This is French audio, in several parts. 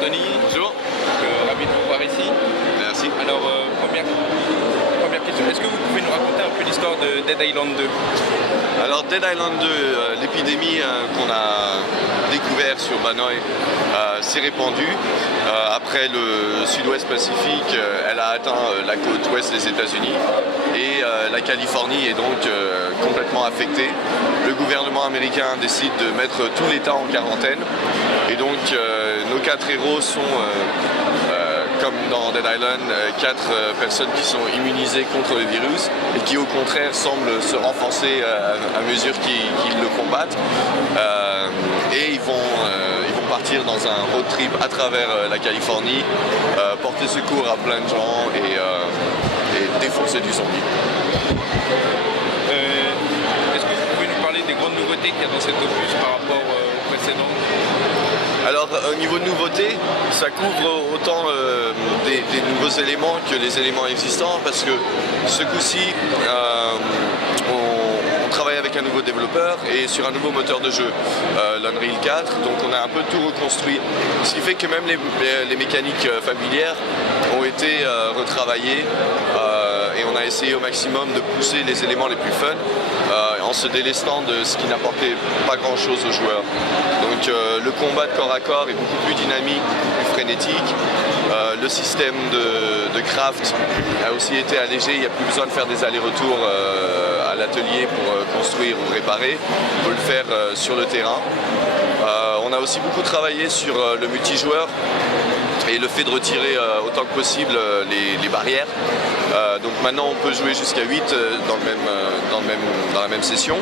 Tony. Bonjour. Ravi de vous voir ici. Merci. Alors, première question, est-ce que vous pouvez nous raconter un peu l'histoire de Dead Island 2? Alors Dead Island 2, l'épidémie qu'on a découvert sur Banoi s'est répandue. Après le sud-ouest Pacifique, elle a atteint la côte ouest des États-Unis et la Californie est donc complètement affectée. Le gouvernement américain décide de mettre tout l'État en quarantaine et donc nos 4 héros sont comme dans Dead Island, 4 personnes qui sont immunisées contre le virus et qui au contraire semblent se renforcer à mesure qu'ils le combattent. Et ils vont partir dans un road trip à travers la Californie, porter secours à plein de gens et défoncer du zombie. Est-ce que vous pouvez nous parler des grandes nouveautés qu'il y a dans cet opus par rapport au précédent? Alors au niveau de nouveautés, ça couvre autant des nouveaux éléments que les éléments existants parce que ce coup-ci, on travaille avec un nouveau développeur et sur un nouveau moteur de jeu, l'Unreal 4, donc on a un peu tout reconstruit. Ce qui fait que même les mécaniques familières ont été retravaillées et on a essayé au maximum de pousser les éléments les plus fun en se délestant de ce qui n'apportait pas grand chose aux joueurs. Donc le combat de corps à corps est beaucoup plus dynamique, beaucoup plus frénétique. Le système de craft a aussi été allégé, il n'y a plus besoin de faire des allers-retours à l'atelier pour construire ou réparer. On peut le faire sur le terrain. On a aussi beaucoup travaillé sur le multijoueur et le fait de retirer autant que possible les barrières. Donc maintenant on peut jouer jusqu'à 8 dans la même session.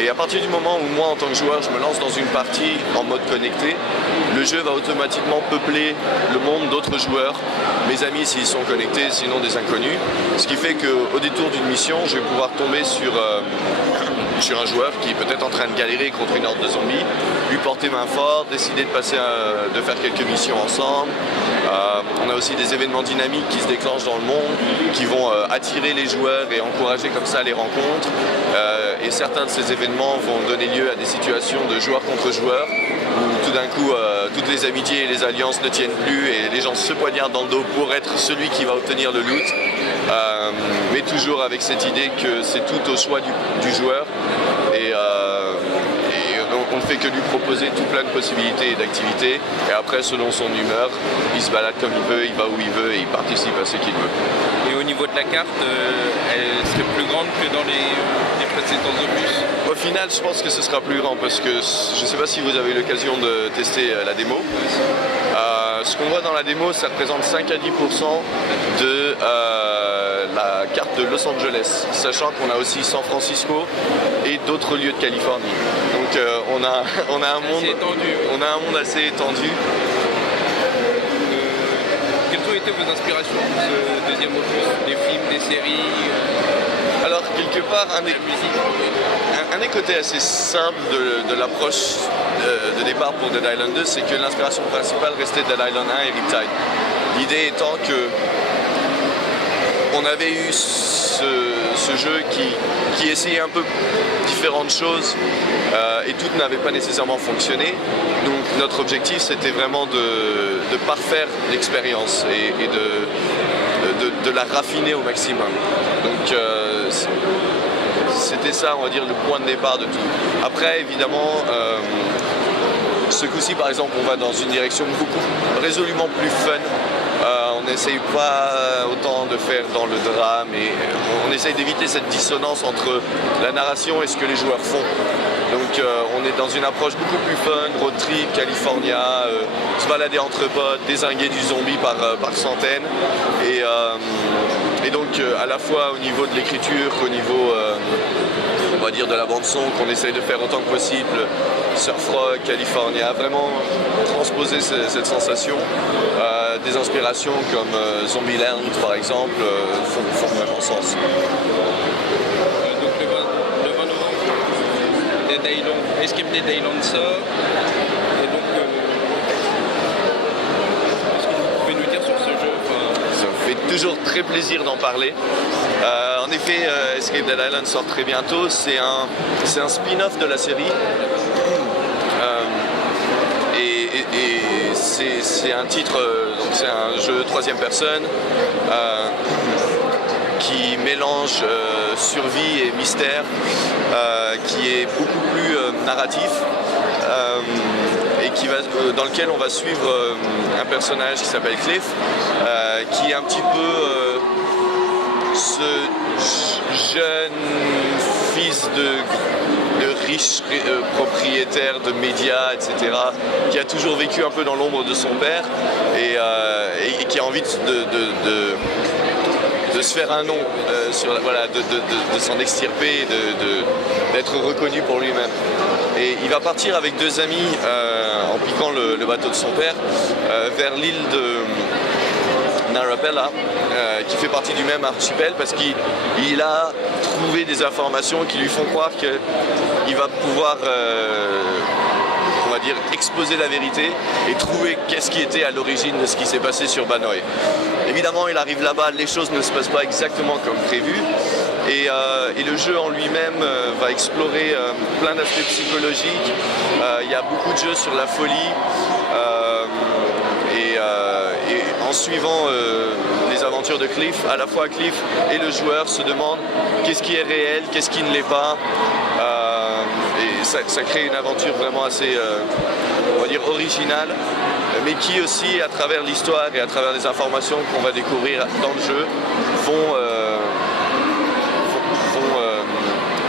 Et à partir du moment où moi en tant que joueur je me lance dans une partie en mode connecté, le jeu va automatiquement peupler le monde d'autres joueurs, mes amis s'ils sont connectés, sinon des inconnus. Ce qui fait qu'au détour d'une mission, je vais pouvoir tomber sur un joueur qui est peut-être en train de galérer contre une horde de zombies, lui porter main forte, décider de faire quelques missions ensemble. On a aussi des événements dynamiques qui se déclenchent dans le monde, qui vont attirer les joueurs et encourager comme ça les rencontres. Et certains de ces événements vont donner lieu à des situations de joueurs contre joueurs, où tout d'un coup, toutes les amitiés et les alliances ne tiennent plus et les gens se poignardent dans le dos pour être celui qui va obtenir le loot. Mais toujours avec cette idée que c'est tout au choix du joueur. Et on ne fait que lui proposer tout plein de possibilités et d'activités. Et après, selon son humeur, il se balade comme il veut, il va où il veut et il participe à ce qu'il veut. Et au niveau de la carte, elle serait plus grande que dans les précédents opus? Au final, je pense que ce sera plus grand parce que je ne sais pas si vous avez eu l'occasion de tester la démo. Ce qu'on voit dans la démo, ça représente 5 à 10% de la carte de Los Angeles, sachant qu'on a aussi San Francisco et d'autres lieux de Californie. Donc on a un monde assez étendu. Quelles ont été vos inspirations pour ce deuxième opus? Des films, des séries? Alors quelque part, un des côtés assez simples de l'approche de départ pour Dead Island 2, c'est que l'inspiration principale restait Dead Island 1 et Riptide. L'idée étant que on avait eu ce jeu qui essayait un peu différentes choses et toutes n'avaient pas nécessairement fonctionné. Donc notre objectif c'était vraiment de parfaire l'expérience et de la raffiner au maximum. Donc c'était ça, on va dire, le point de départ de tout. Après, évidemment, ce coup-ci, par exemple, on va dans une direction résolument plus fun. On n'essaye pas autant de faire dans le drame et on essaye d'éviter cette dissonance entre la narration et ce que les joueurs font. Donc on est dans une approche beaucoup plus fun, road trip, California, se balader entre potes, dézinguer du zombie par centaines. Et donc à la fois au niveau de l'écriture qu'au niveau on va dire de la bande son qu'on essaye de faire autant que possible, surf rock, California, vraiment transposer cette sensation. Des inspirations comme Zombieland par exemple font vraiment sens. Donc le 20 novembre, Dead Island, Escape Dead Island sort. Et donc, qu'est-ce que vous pouvez nous dire sur ce jeu? Ça me fait toujours très plaisir d'en parler. En effet, Escape Dead Island sort très bientôt. C'est un spin-off de la série. Et c'est un titre, donc c'est un jeu troisième personne qui mélange survie et mystère, qui est beaucoup plus narratif et dans lequel on va suivre un personnage qui s'appelle Cliff, qui est un petit peu ce jeune fils de riche propriétaire de médias, etc., qui a toujours vécu un peu dans l'ombre de son père et qui a envie de se faire un nom, de s'en extirper, d'être reconnu pour lui-même. Et il va partir avec deux amis en piquant le bateau de son père vers l'île de Narapella, qui fait partie du même archipel, parce qu'il a trouvé des informations qui lui font croire qu'il va pouvoir on va dire exposer la vérité et trouver qu'est-ce qui était à l'origine de ce qui s'est passé sur Banoi. Évidemment, il arrive là-bas, les choses ne se passent pas exactement comme prévu, et le jeu en lui-même va explorer plein d'aspects psychologiques. Il y a beaucoup de jeux sur la folie, et en suivant les aventures de Cliff, à la fois Cliff et le joueur se demandent qu'est-ce qui est réel, qu'est-ce qui ne l'est pas, et ça crée une aventure vraiment assez, on va dire, originale, mais qui aussi, à travers l'histoire et à travers les informations qu'on va découvrir dans le jeu, vont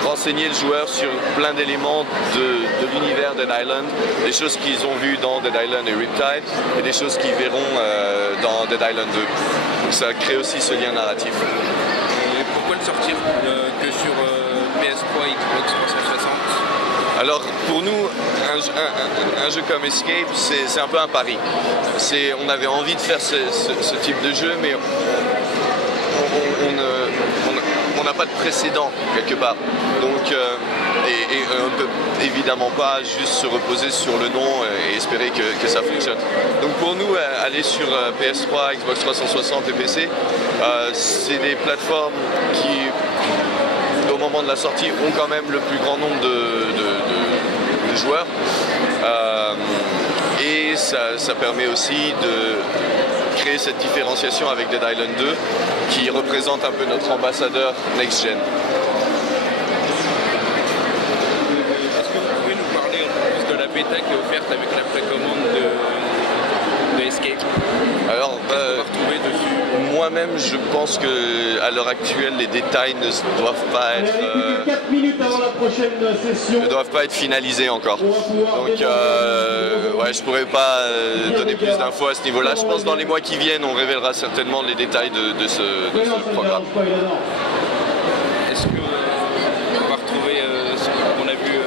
renseigner le joueur sur plein d'éléments de l'univers Dead Island, des choses qu'ils ont vues dans Dead Island et Riptide, et des choses qu'ils verront dans Dead Island 2. Donc ça crée aussi ce lien narratif. Et pourquoi le sortir que sur PS3 et Xbox 360 ? Alors pour nous, un jeu comme Escape, c'est un peu un pari. On avait envie de faire ce type de jeu, mais on n'a pas de précédent quelque part. Donc, et on ne peut évidemment pas juste se reposer sur le nom et espérer que ça fonctionne. Donc pour nous, aller sur PS3, Xbox 360 et PC, c'est des plateformes qui, au moment de la sortie, ont quand même le plus grand nombre de joueurs. Et ça permet aussi de créer cette différenciation avec Dead Island 2 qui représente un peu notre ambassadeur next-gen. Est-ce que vous pouvez nous parler un peu plus de la bêta qui est offerte avec la précommande de Escape ? Alors, retrouver dessus. Moi-même, je pense qu'à l'heure actuelle, les détails ne doivent pas être, ne doivent pas être finalisés encore. Donc, ouais, je pourrais pas donner plus d'infos à ce niveau-là. Je pense que dans les mois qui viennent, on révélera certainement les détails de ce programme. Est-ce qu'on va retrouver ce qu'on a vu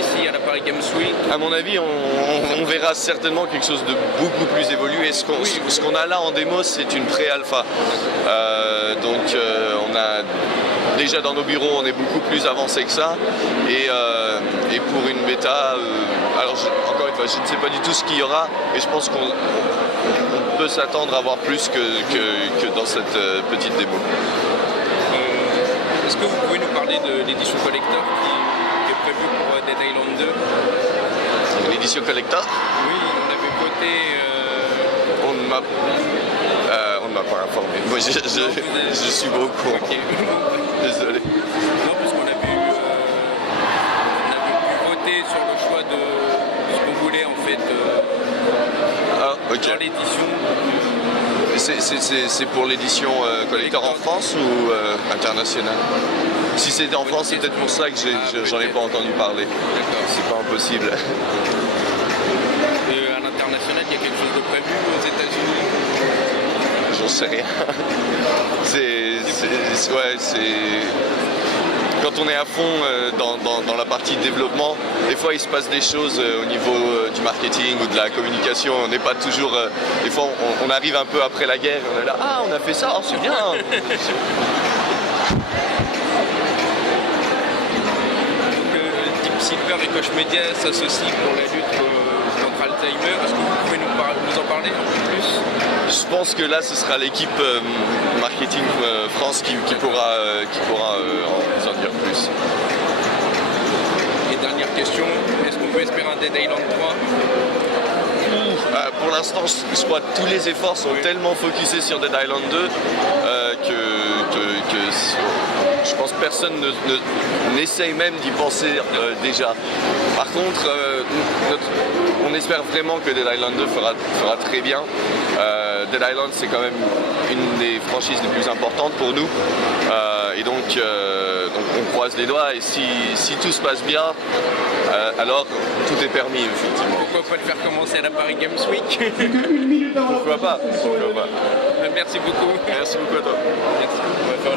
ici à la Paris Games Week ? À mon avis, on verra certainement quelque chose de beaucoup plus évolué. Ce qu'on a là en démo, c'est une pré-alpha. Donc on a déjà dans nos bureaux, on est beaucoup plus avancé que ça. Et pour une bêta, alors encore une fois, je ne sais pas du tout ce qu'il y aura, et je pense qu'on peut s'attendre à voir plus que dans cette petite démo. Est-ce que vous pouvez nous parler de l'édition collector qui est prévue pour Dead Island 2 ? L'édition collector ? Oui, on avait voté. On ne m'a pas informé. Moi, je suis pas au courant. Okay. Désolé. Non, parce qu'on a pu voter sur le choix de ce qu'on voulait en fait dans l'édition. C'est pour l'édition collector en France ou internationale ? Si c'était en France, c'est peut-être pour ça que j'en ai pas entendu parler. D'accord. C'est pas impossible. Et à l'international, il y a quelque chose de prévu aux États-Unis ? J'en sais rien. Quand on est à fond dans la partie développement, des fois il se passe des choses au niveau du marketing ou de la communication. On n'est pas toujours. Des fois on arrive un peu après la guerre, on est là, ah on a fait ça, oh, c'est bien. Deep Silver et Koch Media s'associent pour la lutte contre Alzheimer. Est-ce que vous pouvez nous en parler un peu plus ? Je pense que là, ce sera l'équipe marketing France qui pourra nous en dire plus. Et dernière question, est-ce qu'on peut espérer un Dead Island 3 ? Pour l'instant, je crois que tous les efforts sont tellement focusés sur Dead Island 2 que je pense que personne n'essaye même d'y penser déjà. Par contre, on espère vraiment que Dead Island 2 fera très bien. Dead Island, c'est quand même une des franchises les plus importantes pour nous. Et donc on croise les doigts. Et si tout se passe bien, alors tout est permis, effectivement. Pourquoi pas le faire commencer à la Paris Games Week? Pourquoi pas? Pourquoi pas? Merci beaucoup. Merci beaucoup à toi. Merci. On va faire